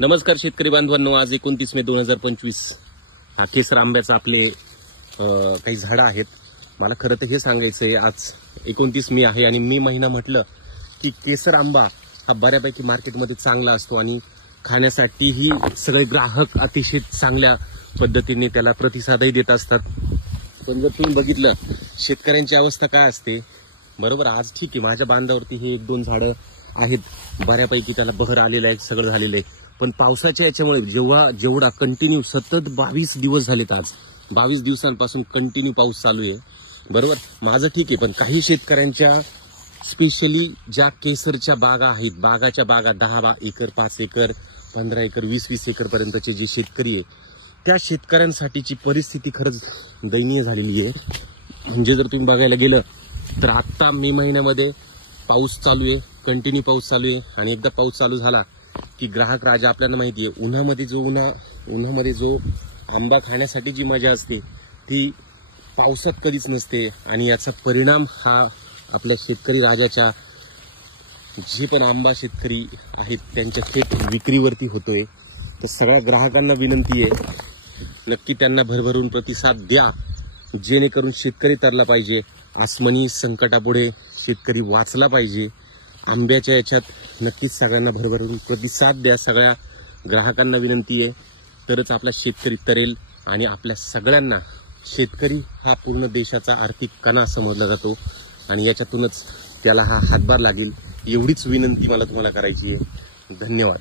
नमस्कार शेतकरी बांधवांनो, आज 29 मे 2025 हा केसर आंब्याचा आपले काही झाडं आहेत. मला खरं तर हे सांगायचंय, आज 29 मे आहे आणि मे महिना म्हटलं की केसर आंबा हा बऱ्यापैकी मार्केटमध्ये चांगला असतो आणि खाण्यासाठीही सगळे ग्राहक अतिशय चांगल्या पद्धतीने त्याला प्रतिसादही देत असतात. पण जर तुम्ही बघितलं शेतकऱ्यांची अवस्था काय असते, बरोबर, आज ठीक आहे माझ्या बांधावरती हे 1-2 झाडं आहेत, बऱ्यापैकी त्याला बहर आलेला आहे, सगळं झालेलं आहे. पण पावसाच्या याच्यामुळे जेवढा कंटिन्यू सतत 22 दिवस झालेत, आज 22 दिवसांपासून कंटिन्यू पाऊस चालू आहे, बरोबर. माझं ठीक आहे, पण काही शेतकऱ्यांच्या स्पेशली ज्या केसरच्या बागा आहेत, बागाच्या बागा 10 एकर, 5 एकर, 15 एकर, 20-20 एकर पर्यंतचे जे शेतकरी आहे, त्या शेतकऱ्यांसाठीची परिस्थिती खरंच दयनीय झालेली आहे. म्हणजे जर तुम्ही बघायला गेलं तर आत्ता मे महिन्यामध्ये पाऊस चालू आहे, कंटिन्यू पाऊस चालू आहे आणि एकदा पाऊस चालू झाला की ग्राहक राजा आपल्याला माहिती आहे, उन्हामध्ये जो आंबा खाण्यासाठी जी मजा असते ती पावसात कधीच नसते. आणि याचा परिणाम हा आपल्या शेतकरी राजाच्या जे पण आंबा शेतकरी आहेत त्यांच्या थेट विक्रीवरती होतोय. तर सगळ्या ग्राहकांना विनंती आहे, नक्की त्यांना भरभरून प्रतिसाद द्या, जेणेकरून शेतकरी तरला पाहिजे, आसमानी संकटापुढे शेतकरी वाचला पाहिजे. आंब्याच्या याच्यात नक्कीच सगळ्यांना भरभरून प्रतिसाद द्या. सगळ्या ग्राहकांना विनंती आहे, तरच आपला शेतकरी तरेल. आणि आपल्या सगळ्यांना शेतकरी हा पूर्ण देशाचा आर्थिक कणा समजला जातो आणि याच्यातूनच त्याला हा हातभार लागेल, एवढीच विनंती मला तुम्हाला करायची आहे. धन्यवाद.